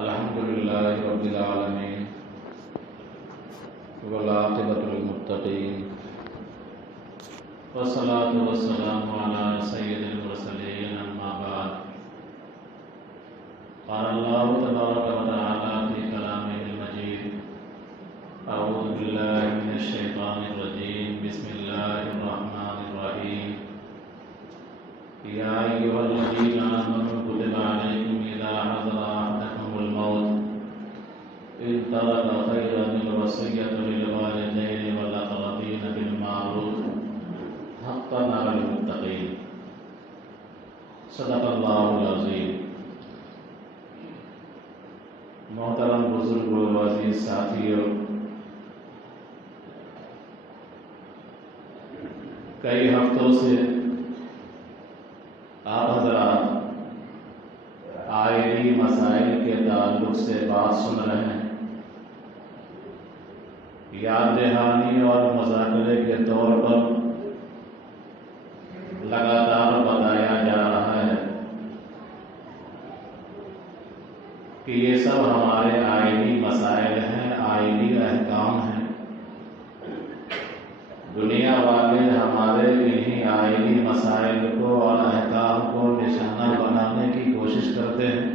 الحمد لله رب العالمين والعاقبة للمتقين والصلاة والسلام على سيد المرسلين أما بعد قال الله تبارك وتعالى في كلامه المجيد أعوذ بالله من الشيطان الرجيم بسم الله الرحمن الرحيم يا أيها الذين آمنوا كتب عليكم إذا حضر أحدكم الموت إن ترك خيرا الوصية للوالدين والأقربين بالمعروف حقا على المتقين صدق الله العظيم۔ محترم بزرگ و عزیز ساتھیوں، کئی ہفتوں سے آپ حضرات آئلی مسائل کے تعلق سے بات سن رہے ہیں۔ یاد دہانی اور مذاکرے کے طور پر لگاتار بتایا جا رہا ہے کہ یہ سب ہمارے آئلی مسائل ہیں، آئلی احکام ہیں۔ دنیا والے ہمارے انہی آئلی مسائل کو اور احکام کو نشانہ بنانے کی کوشش کرتے ہیں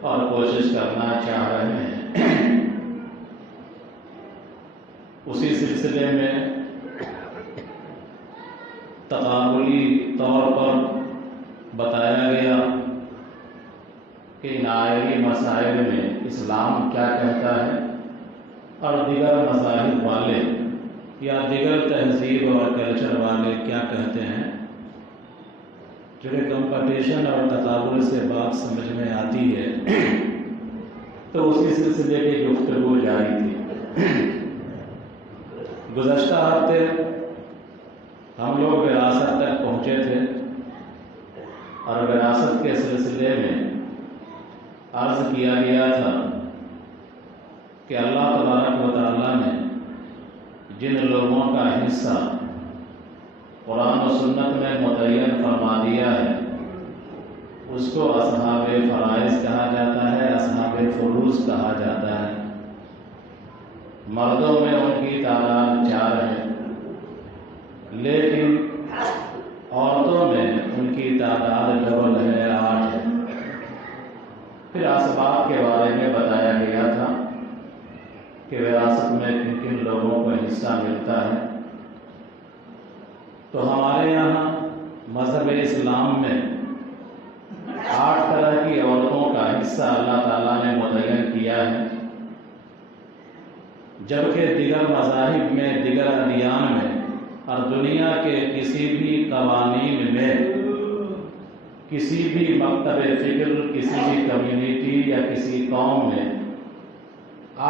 اور کوشش کرنا چاہ رہے ہیں۔ اسی سلسلے میں تقابلی طور پر بتایا گیا کہ ان آئلی مسائل میں اسلام کیا کہتا ہے اور دیگر مذاہب والے یا دیگر تہذیب اور کلچر والے کیا کہتے ہیں۔ چونکہ کمپٹیشن اور تقابل سے بات سمجھ میں آتی ہے تو اسی سلسلے کی گفتگو جاری تھی۔ گزشتہ ہفتے ہم لوگ وراثت تک پہنچے تھے اور وراثت کے سلسلے میں عرض کیا گیا تھا کہ اللہ تبارک و تعالیٰ نے جن لوگوں کا حصہ قرآن و سنت میں متعین فرما دیا ہے اس کو اصحاب فرائض کہا جاتا ہے، اصحاب فروض کہا جاتا ہے۔ مردوں میں ان کی تعداد 4 ہے، لیکن عورتوں میں ان کی تعداد ڈبل ہے، 8 ہے۔ پھر اسباب کے بارے میں بتایا گیا تھا کہ وراثت میں کن کن لوگوں کو حصہ ملتا ہے۔ تو ہمارے یہاں مذہب اسلام میں 8 طرح کی عورتوں کا حصہ اللہ تعالیٰ نے متعین کیا ہے، جبکہ دیگر مذاہب میں، دیگر ادیان میں اور دنیا کے کسی بھی قوانین میں، کسی بھی مکتب فکر، کسی بھی کمیونٹی یا کسی قوم میں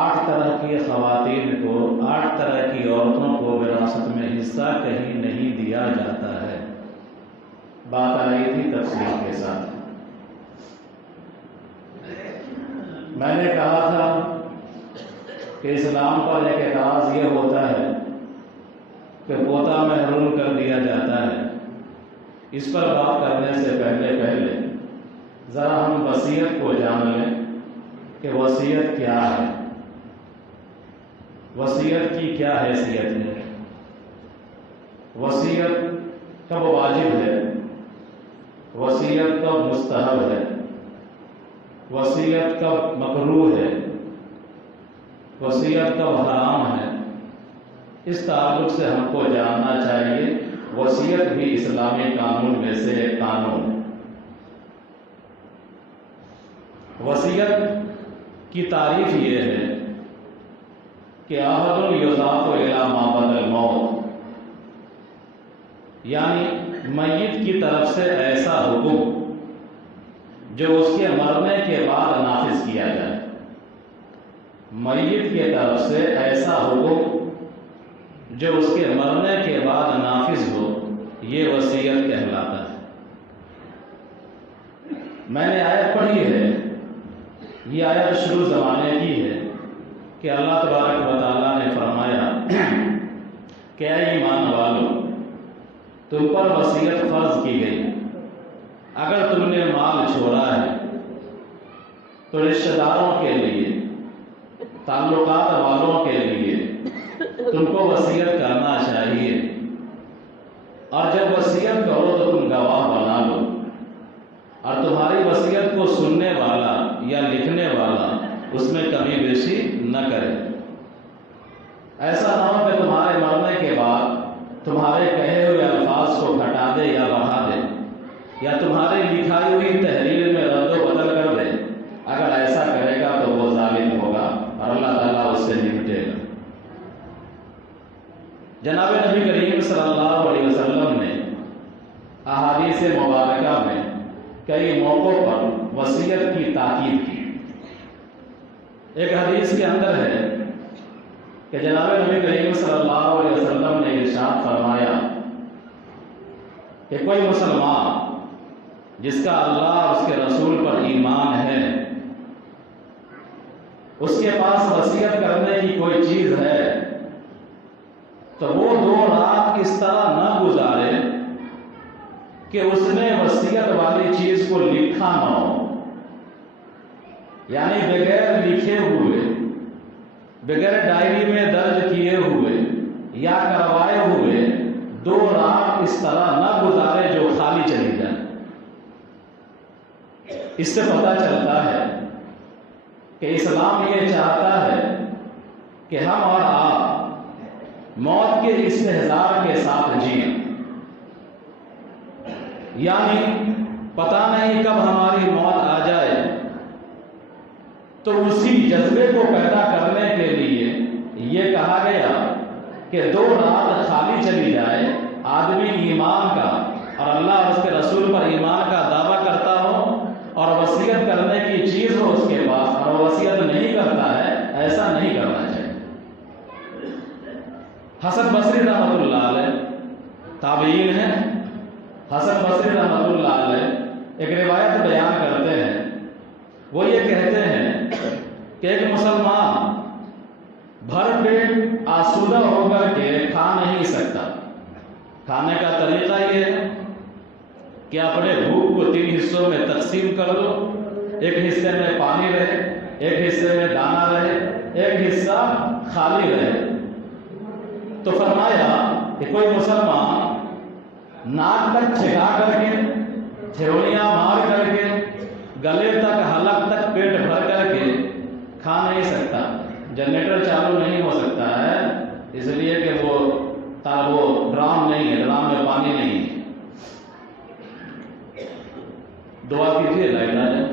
8 طرح کی خواتین کو، 8 طرح کی عورتوں کو وراثت میں حصہ کہیں نہیں دیا جاتا ہے۔ بات آئی تھی تفصیل کے ساتھ۔ میں نے کہا تھا کہ اسلام پر ایک اعتراض یہ ہوتا ہے کہ پوتا محروم کر دیا جاتا ہے۔ اس پر بات کرنے سے پہلے ذرا ہم وصیت کو جان لیں کہ وصیت کیا ہے، وصیت کی کیا حیثیت ہے، وصیت کب واجب ہے، وصیت کب مستحب ہے، وصیت کب مکروہ ہے، وصیت کب حرام ہے۔ اس تعلق سے ہم کو جاننا چاہیے۔ وصیت بھی اسلامی قانون میں سے ایک قانون ہے۔ وصیت کی تعریف یہ ہے کہ عہد یضاف الی ما بعد الموت، یعنی میت کی طرف سے ایسا حکم جو اس کے مرنے کے بعد نافذ کیا جائے۔ میت کی طرف سے ایسا حکم جو اس کے مرنے کے بعد نافذ ہو، یہ وصیت کہلاتا ہے۔ میں نے آیت پڑھی ہے، یہ آیت شروع زمانے کی ہے کہ اللہ تبارک و تعالیٰ نے فرمایا کہ اے ایمان والو، تم پر وصیت فرض کی گئی، اگر تم نے مال چھوڑا ہے تو رشتہ داروں کے لیے، تعلقات والوں کے لیے تم کو وصیت کرنا چاہیے، اور جب وصیت کرو تو تم گواہ بنا لو، اور تمہاری وصیت کو سننے والا یا لکھنے والا اس میں کمی بیشی نہ کرے۔ ایسا نہ ہو کہ تمہارے مرنے کے بعد تمہارے کہے ہوئے الفاظ کو گھٹا دے یا بڑھا دے، یا تمہاری لکھائی ہوئی تحریر میں رد و بدل کر دے۔ اگر ایسا کرے گا تو وہ ظالم ہوگا اور اللہ تعالیٰ اس سے نمٹے گا۔ جناب نبی کریم صلی اللہ علیہ وسلم نے احادیث مبارکہ میں کئی موقعوں پر وصیت کی تاکید کی۔ ایک حدیث کے اندر ہے کہ جناب نبی کریم صلی اللہ علیہ وسلم نے ارشاد فرمایا کہ کوئی مسلمان جس کا اللہ اور اس کے رسول پر ایمان ہے، اس کے پاس وصیت کرنے کی کوئی چیز ہے تو وہ 2 رات اس طرح نہ گزارے کہ اس نے وصیت والی چیز کو لکھا نہ ہو، یعنی بغیر لکھے ہوئے، بغیر ڈائری میں درج کیے ہوئے یا کروائے ہوئے 2 رات اس طرح نہ گزارے جو خالی چلی جائے۔ اس سے پتہ چلتا ہے کہ اسلام یہ چاہتا ہے کہ ہم اور آپ موت کے استحضار کے ساتھ جئیں، یعنی پتہ نہیں کب ہماری موت آ جائے، تو اسی جذبے کو پیدا کرنے کے لیے یہ کہا گیا کہ 2 رات خالی چلی جائے، آدمی ایمان کا اور اللہ اور اس کے رسول پر ایمان کا دعویٰ کرتا ہو اور وصیت کرنے کی چیز ہو اس کے پاس اور وصیت نہیں کرتا ہے، ایسا نہیں کرنا چاہیے۔ حسن بصری رحمۃ اللہ علیہ تابعین ہیں۔ حسن بصری رحمۃ اللہ علیہ ایک روایت بیان کرتے ہیں، وہ یہ کہتے ہیں کہ ایک مسلمان بھر پیٹ آسودہ ہو کر کے کھا نہیں سکتا۔ کھانے کا طریقہ یہ ہے کہ اپنے بھوک کو 3 حصوں میں تقسیم کر دو، ایک حصے میں پانی رہے، ایک حصے میں دانہ رہے، ایک حصہ خالی رہے۔ تو فرمایا کہ کوئی مسلمان ناک تک چھکا کر کے، تھیوڑیاں مار کر کے، گلے تک حلق تک پیٹ بھر کر کے کھا نہیں سکتا۔ جنریٹر چالو نہیں ہو سکتا ہے، اس لیے کہ وہ ڈرام نہیں ہے، ڈرام میں پانی نہیں ہے۔ دعا کیجیے لائٹ آ جائے۔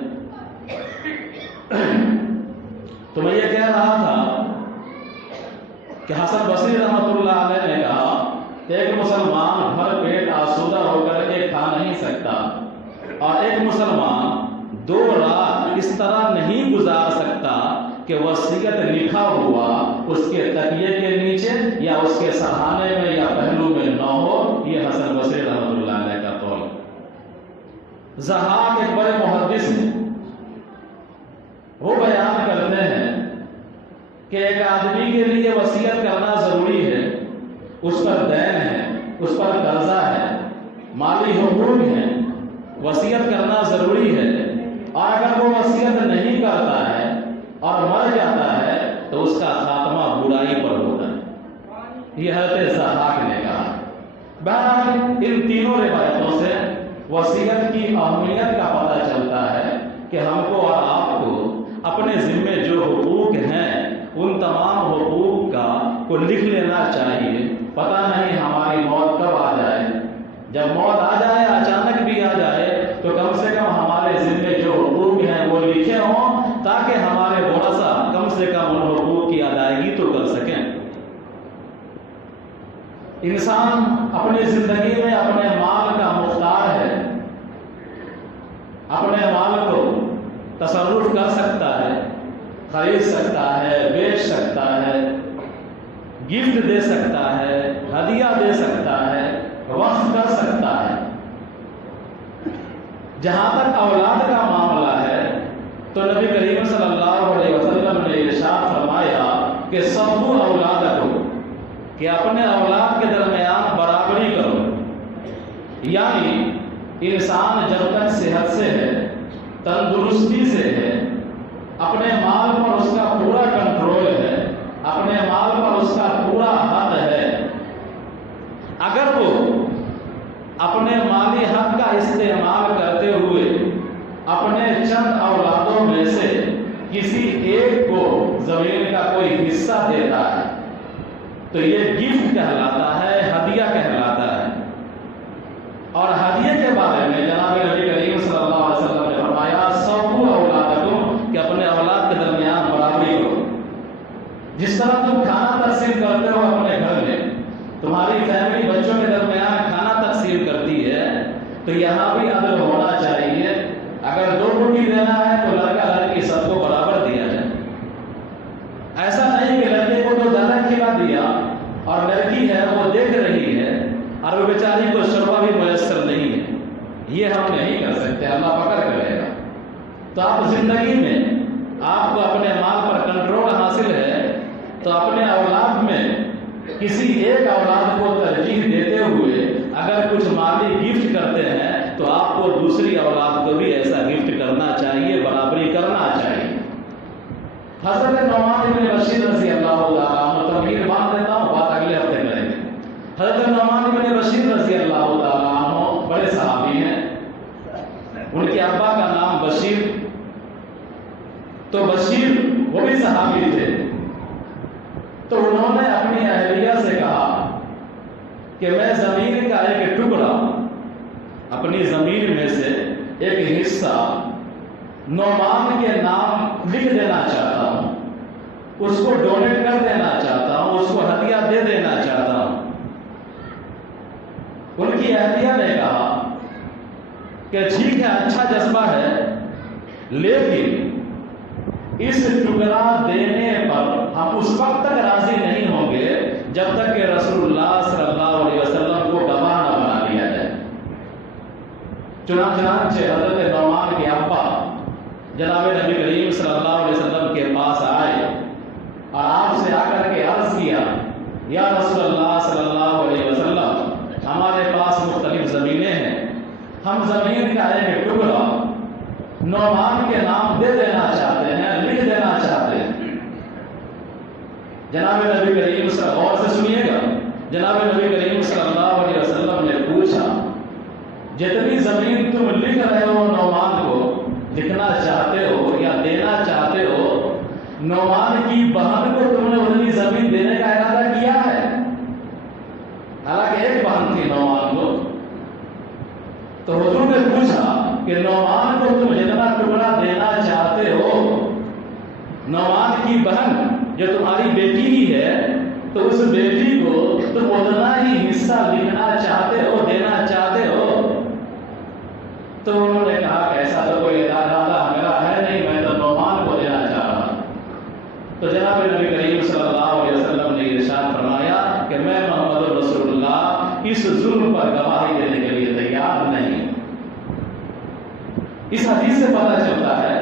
تو میں یہ کہہ رہا تھا کہ حسن بصری رحمۃ اللہ علیہ نے کہا کہ ایک مسلمان بھر پیٹ آسودہ ہو کر کے کھا نہیں سکتا، اور ایک مسلمان 2 رات اس طرح نہیں گزار سکتا کہ وصیت لکھا ہوا اس کے تکیے کے نیچے یا اس کے سرہانے میں یا پہلو میں نہ ہو۔ یہ حسن بصری رحمۃ اللہ علیہ کا قول۔ ضحاک ایک بڑے محدث ہیں، وہ بیان کرتے ہیں کہ ایک آدمی کے لیے وصیت کرنا ضروری ہے، اس پر دین ہے، اس پر قرضہ ہے، مالی حقوق ہیں، وصیت کرنا ضروری ہے، اور اگر وہ وصیت نہیں کرتا ہے اور مر جاتا ہے تو اس کا خاتمہ برائی پر ہوتا ہے۔ یہ حضرت ضحاک نے کہا۔ بہرحال ان تینوں روایتوں سے وصیت کی اہمیت کا پتہ چلتا ہے کہ ہم کو اور آپ کو اپنے ذمے جو حقوق ہیں ان تمام حقوق کو لکھ لینا چاہیے۔ پتہ نہیں ہماری موت کب آ جائے، جب موت آ جائے، اچانک بھی آ جائے، تو کم سے کم ہمارے ذمے جو حقوق ہیں وہ لکھے ہوں، تاکہ ہمارے ورثہ کم سے کم ان حقوق کی ادائیگی تو کر سکیں۔ انسان اپنی زندگی میں اپنے مال کا مختار ہے، اپنے مال کو تصرف کر سکتا ہے، خرید سکتا ہے، بیچ سکتا ہے، گفٹ دے سکتا ہے، ہدیہ دے سکتا ہے، وقف کر سکتا ہے۔ جہاں تک اولاد کا معاملہ ہے تو نبی کریم صلی اللہ علیہ وسلم نے ارشاد فرمایا کہ سبو اولادکم، کہ اپنے اولاد کے درمیان برابری کرو، یعنی انسان جب تک صحت سے ہے، تندرستی سے ہے، اپنے مال پر اس کا پورا کنٹرول ہے، اپنے مال پر اس کا پورا حق ہے، اگر وہ اپنے مالی حق کا استعمال کرتے ہوئے اپنے چند اولادوں میں سے کسی ایک کو زمین کا کوئی حصہ دیتا ہے تو یہ گفٹ کہلاتا ہے، ہدیہ کہلاتا ہے۔ اور ہدیے کے بارے میں جناب نبی کریم صلی اللہ علیہ وسلم نے فرمایا سووا اولادکم، کہ اپنے اولاد کے درمیان برابری کرو۔ جس طرح تم کھانا تقسیم کرتے ہو اپنے گھر میں، تمہاری فیملی بچوں کے درمیان کھانا تقسیم کرتی ہے، تو یہاں بھی عدل ہونا چاہیے۔ اگر 2 روٹی دینا ہے تو لڑکا لڑکی سب کو برابر دیا جائے۔ ایسا نہیں کہ لڑکے کو تو زیادہ کھلا دیا اور لڑکی ہے وہ دیکھ رہی ہے اور وہ بیچاری کو شربہ بھی میسر نہیں ہے، یہ ہم نہیں کر سکتے، اللہ پکڑ کرے گا۔ تو آپ زندگی میں آپ کو اپنے مال پر کنٹرول حاصل ہے تو اپنے اولاد میں کسی ایک اولاد کو ترجیح دیتے ہوئے اگر کچھ مالی گفٹ کرتے ہیں تو آپ کو دوسری اولاد کو بھی ایسا گفٹ کرنا چاہیے، برابری کرنا چاہیے۔ حضرت نعمان بن بشیر رضی اللہ تعالیٰ عنہ، تمہید باندھ دیتا ہوں، بات اگلے ہفتے کریں گے۔ حضرت نعمان بن بشیر رضی اللہ تعالیٰ عنہ بڑے صحابی ہیں، ان کے ابا کا نام بشیر، تو بشیر وہ بھی صحابی تھے۔ تو انہوں نے اپنی اہلیہ سے کہا کہ میں زمین کا ایک ٹکڑا، اپنی زمین میں سے ایک حصہ نعمان کے نام لکھ دینا چاہتا ہوں، اس کو ڈونیٹ کر دینا چاہتا ہوں، اس کو ہدیہ دے دینا چاہتا ہوں۔ ان کی اہلیہ نے کہا کہ ٹھیک ہے، اچھا جذبہ ہے، لیکن اس ٹکڑا دینے پر ہم اس وقت تک راضی نہیں ہوں گے جب تک کہ رسول اللہ صلی اللہ علیہ وسلم کو گواہ نہ بنا لیا جائے۔ چنانچہ حضرت نعمان کے ابا جناب نبی کریم صلی اللہ علیہ وسلم کے پاس آئے اور آپ سے آ کر کے عرض کیا، یا رسول اللہ صلی اللہ علیہ وسلم، ہمارے پاس مختلف زمینیں ہیں، ہم زمین کا ایک ٹکڑا نعمان کے نام دے دینا چاہتے ہیں، لکھ دینا چاہتے ہیں۔ جناب نبی کریم صلی اللہ غور سے سنیے گا، جناب نبی کریم صلی اللہ علیہ وسلم نے پوچھا، جتنی زمین تم لکھ رہے ہو نعمان کو، لکھنا چاہتے ہو یا دینا چاہتے ہو، نعمان کی بہن کو تم نے اتنی زمین دینے کا ارادہ کیا ہے؟ حالانکہ ایک بہن تھی نعمان کو۔ تو حضور نے پوچھا کہ نعمان کو تم جتنا ٹکڑا دینا چاہتے ہو، نعمان کی بہن جو تمہاری بیٹی ہی ہے، تو اس بیٹی کو تم اتنا ہی حصہ لکھنا چاہتے ہو، دینا چاہتے ہو؟ تو انہوں نے کہا کہ ایسا تو کوئی ارادہ میرا ہے نہیں، میں تو نعمان کو دینا چاہ رہا۔ تو جناب نبی کریم صلی اللہ علیہ وسلم نے ارشاد فرمایا کہ میں محمد رسول اللہ اس ظلم پر گواہی دینے کے لیے تیار نہیں۔ اس حدیث سے پتہ چلتا ہے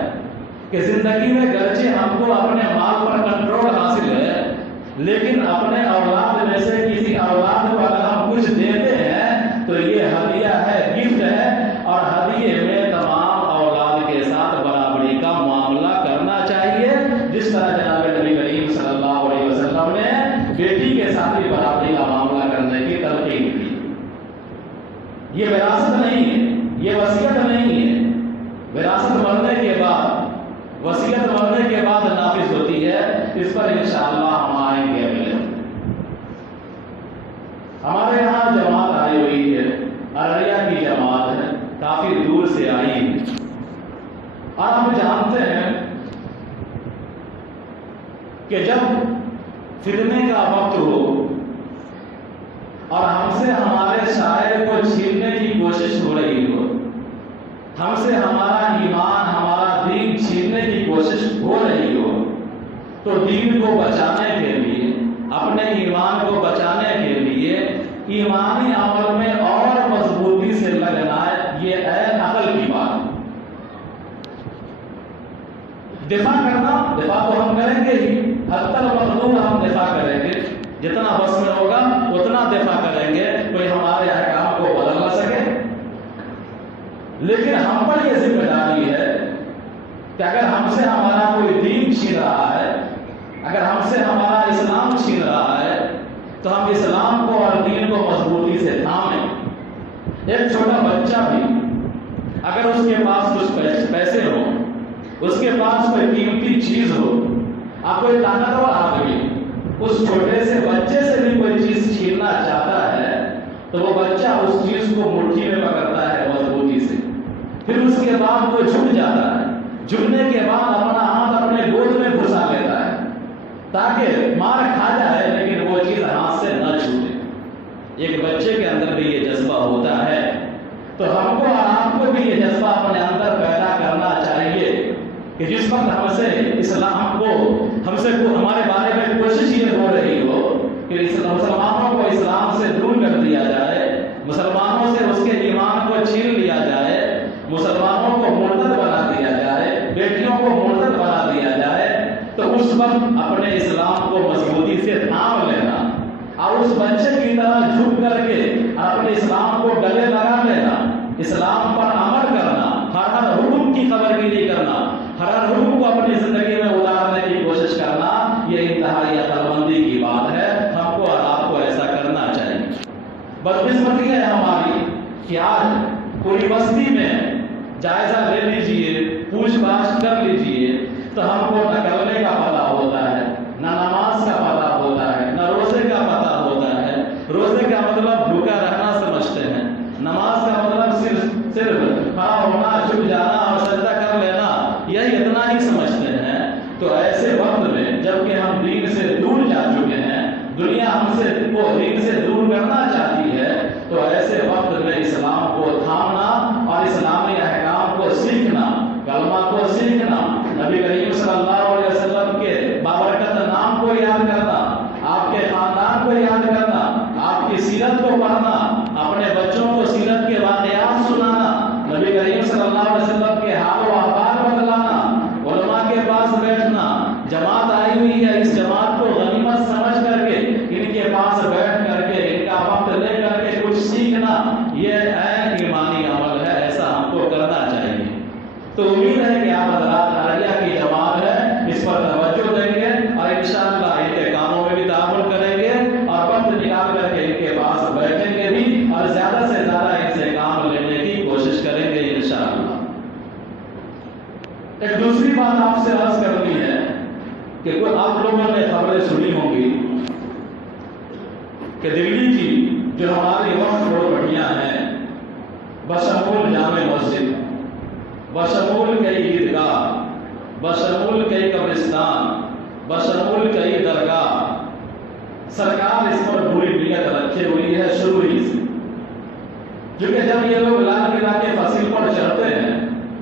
کہ زندگی میں گرچہ ہم کو اپنے مال پر کنٹرول حاصل ہے، لیکن اپنے اولاد میں سے کسی اولاد کو اگر ہم کچھ دیتے ہیں تو یہ ہدیہ ہے، گفٹ ہے، اور ہدیے میں تمام اولاد کے ساتھ برابری کا معاملہ کرنا چاہیے، جس طرح جناب نبی کریم صلی اللہ علیہ وسلم نے بیٹی کے ساتھ بھی برابری کا معاملہ کرنے کی تلقین کی۔ یہ وراثت نہیں ہے، یہ وصیت نہیں ہے۔ وراثت مرنے کے بعد، وصیت مرنے کے بعد نافذ ہوتی ہے، اس پر انشاءاللہ ہم آئیں گے اگلے۔ ہمارے یہاں جماعت آئی ہوئی ہے، ارریہ کی جماعت ہے، کافی دور سے آئی ہے، اور ہم جانتے ہیں کہ جب فتنے کا وقت ہو اور ہم سے ہمارے شاعر کو چھیننے کی کوشش ہو رہی ہو، ہم سے ہمارا ایمان، ہمارا دین چھیننے کی کوشش ہو رہی ہو، تو دین کو بچانے کے لیے، اپنے ایمان کو بچانے کے لیے ایمانی عمل میں اور مضبوطی سے لگنا، یہ عین عقل کی بات۔ دفاع کرنا، دفاع تو ہم کریں گے ہی، حتی المطلوب ہم دفاع کریں گے، جتنا بس میں ہوگا اتنا دفاع کریں گے، کوئی ہمارے احکام کو بدل نہ سکے۔ لیکن ہم پر یہ ذمہ داری ہے کہ اگر ہم سے ہمارا کوئی دین چھین رہا ہے، اگر ہم سے ہمارا اسلام چھین رہا ہے، تو ہم اسلام کو اور دین کو مضبوطی سے تھامیں۔ ایک چھوٹا بچہ بھی اگر اس کے پاس کچھ پیسے ہوں، اس کے پاس کوئی قیمتی چیز ہو، آپ کوئی طاقتور آدمی اس چھوٹے سے بچے سے بھی کوئی چیز چھیننا چاہتا ہے تو وہ بچہ اس چیز کو مٹھی میں پکڑتا ہے مضبوطی سے، پھر اس کے بعد وہ جھک جاتا ہے، جھکنے کے بعد اپنا ہاتھ اپنے گود میں گھسا لیتا ہے تاکہ مار کھا جائے لیکن وہ چیز ہاتھ سے نہ چھوٹے۔ ایک بچے کے اندر بھی یہ جذبہ ہوتا ہے، تو ہم کو اور آپ کو بھی یہ جذبہ اپنے اندر پیدا کرنا چاہیے کہ جس وقت ہم سے اسلام کو ہمارے بارے میں کوشش یہ ہو رہی ہو کہ مسلمانوں کو اسلام سے دور کر دیا جائے، مسلمانوں سے اس کے ایمان کو چھین لیا جائے، مسلمانوں کو مرتد بنا دیا جائے، بیٹیوں کو مرتد بنا دیا جائے، تو اس وقت اپنے اسلام کو مضبوطی سے تھام لینا اور اس بچے کی طرح جھک کر کے اپنے اسلام کو گلے لگا لینا، اسلام پر عمل کرنا، ہر حکم کی خبرگیری کرنا، ہر حکم کو اپنی زندگی میں اتارنے کی کوشش کرنا، یہ انتہائی عقلمندی کی بات ہے۔ ہم کو اور آپ کو ایسا کرنا چاہیے۔ بدقسمتی ہے ہماری کہ آج پوری بستی میں جائزہ لے لیجئے، پوچھ پاچھ کر لیجئے تو ہم کو نہ کرنے کا پتہ ہوتا ہے، نہ نماز کا پتہ ہوتا ہے، نہ روزے کا پتہ ہوتا ہے۔ روزے کا مطلب بھوکا رہنا سمجھتے ہیں، نماز کا مطلب صرف کھڑا ہونا، جھک جانا اور سجدہ کر لینا، یہی اتنا ہی سمجھتے ہیں۔ تو ایسے وقت میں جبکہ ہم دین سے دور جا چکے ہیں، دنیا ہم سے کو دین سے دور کرنا چاہتی ہے، تو ایسے وقت میں اسلام کو تھامنا اور اسلامی احکام کو سیکھنا، کلمہ کو سیکھنا، نبی کریم صلی اللہ علیہ وسلم کے بابرکت نام کو یاد کرنا، آپ کے خاندان کو یاد کرنا، آپ کی سیرت کو پڑھنا، اپنے بچوں کو سیرت کے واقعات سنانا، نبی کریم صلی اللہ علیہ وسلم کے حال و احوال بتلانا، علماء کے پاس بیٹھنا، جماعت آئی ہوئی ہے اس جماعت کو غنیمت سمجھ کر کے ان کے پاس بیٹھ کر کے ان کا وقت لے کر کے کچھ سیکھنا، یہ عین ایمانی عمل ہے، ایسا ہم کو کرنا چاہیے۔ تو امید ہے کہ آپ حضرات عالیہ کی جماعت ہے اس پر توجہ دیں گے اور انشاءاللہ ان کے کاموں میں بھی تعاون کریں گے اور وقت نکال کر کے ان کے پاس بیٹھیں گے بھی اور زیادہ سے زیادہ ان سے کام لینے کی کوشش کریں گے انشاءاللہ۔ ایک دوسری بات آپ سے عرض کرنی ہے کہ آپ لوگوں نے خبریں سنی ہوں گی کہ دلی کی جو ہماری وقت پروپرٹیاں ہیں، بشمول جامع مسجد، بشمول کئی عیدگاہ، بشمول کئی قبرستان، بشمول کئی درگاہ، سرکار اس پر پوری نیت رکھے ہوئی ہے شروع ہی سے۔ کیونکہ جب یہ لوگ لال قلعہ کے فصیل پر چڑھتے ہیں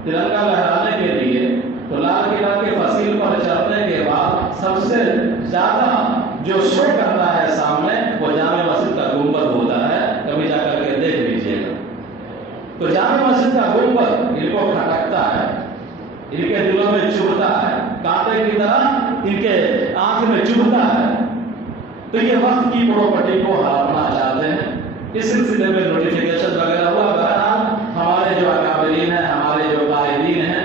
ترنگا لہرانے کے لیے، تو لال قلعہ کے فصیل پر چڑھنے کے بعد سب سے زیادہ جو شو کرتا ہے سامنے وہ جامع مسجد کا گنبد ہوتا ہے، کبھی جا کر کے دیکھ لیجیے گا۔ تو جامع مسجد کا گنبد ان کو کھٹکتا ہے، ان کے دلوں میں چبھتا ہے، کانٹے کی طرح ان کے آنکھ میں چبھتا ہے، تو یہ وقت کی پراپرٹی کو ہڑپنا چاہتے ہیں۔ اس سلسلے میں نوٹیفیکیشن وغیرہ ہوا، بہرحال ہمارے جو اکابرین ہیں، ہمارے جو قائدین ہیں،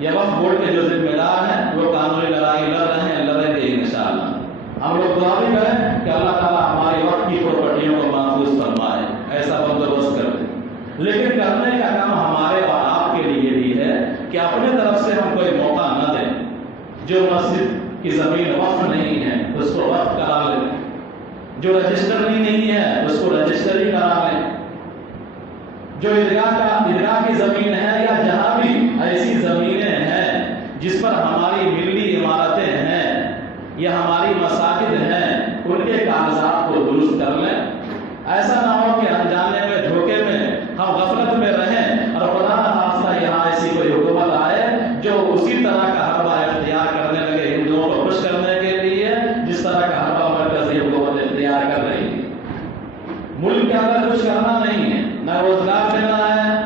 یا وقت بورڈ کے جو ذمہ دار ہیں وہ قانونی لڑائی لڑ رہے ہیں، لڑیں گے انشاءاللہ۔ ہم لوگ دعا بھی کریں کہ اللہ تعالیٰ ہماری وقت کی پراپرٹیوں کو محفوظ فرمائے، ایسا بندوبست کر دے۔ لیکن کرنے کا کام ہمارے اور آپ کے لیے بھی ہے کہ اپنے طرف سے ہم کوئی موقع نہ دیں۔ جو مسجد کی زمین وقف نہیں ہے اس کو وقف کرا لیں، جو رجسٹر نہیں ہے اس کو رجسٹری کرا لیں، جو عیدگاہ کی زمین ہے یا جہاں بھی ایسی زمینیں ہیں جس پر ہماری ملی عمارتیں ہیں یا ہماری مساجد ہیں، ان کے کاغذات کو درست کر لیں۔ ایسا نہ ہو کہ انجانے میں دھوکے میں ہم غفلت میں رہیں اور خدا نہ خواستہ یہاں ایسی کوئی حکومت آئے جو اسی طرح کا حربہ اختیار کرنے لگے ہندوؤں کو خوش کرنے کے لیے جس طرح کا حربہ مرکزی حکومت اختیار کر رہی ہے۔ ملک کے اندر کچھ کرنا نہیں ہے، نہ روزگار دینا ہے،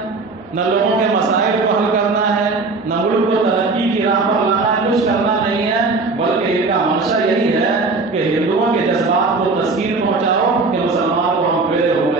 نہ لوگوں کے مسائل کو حل کرنا ہے، نہ ملک کو ترقی کی راہ پر لانا ہے، کچھ کرنا نہیں ہے، بلکہ ان کا منشا یہی ہے کہ ہندوؤں کے جذبات کو تسکین پہنچاؤ کہ مسلمان کو ہم پھیرے ہوئے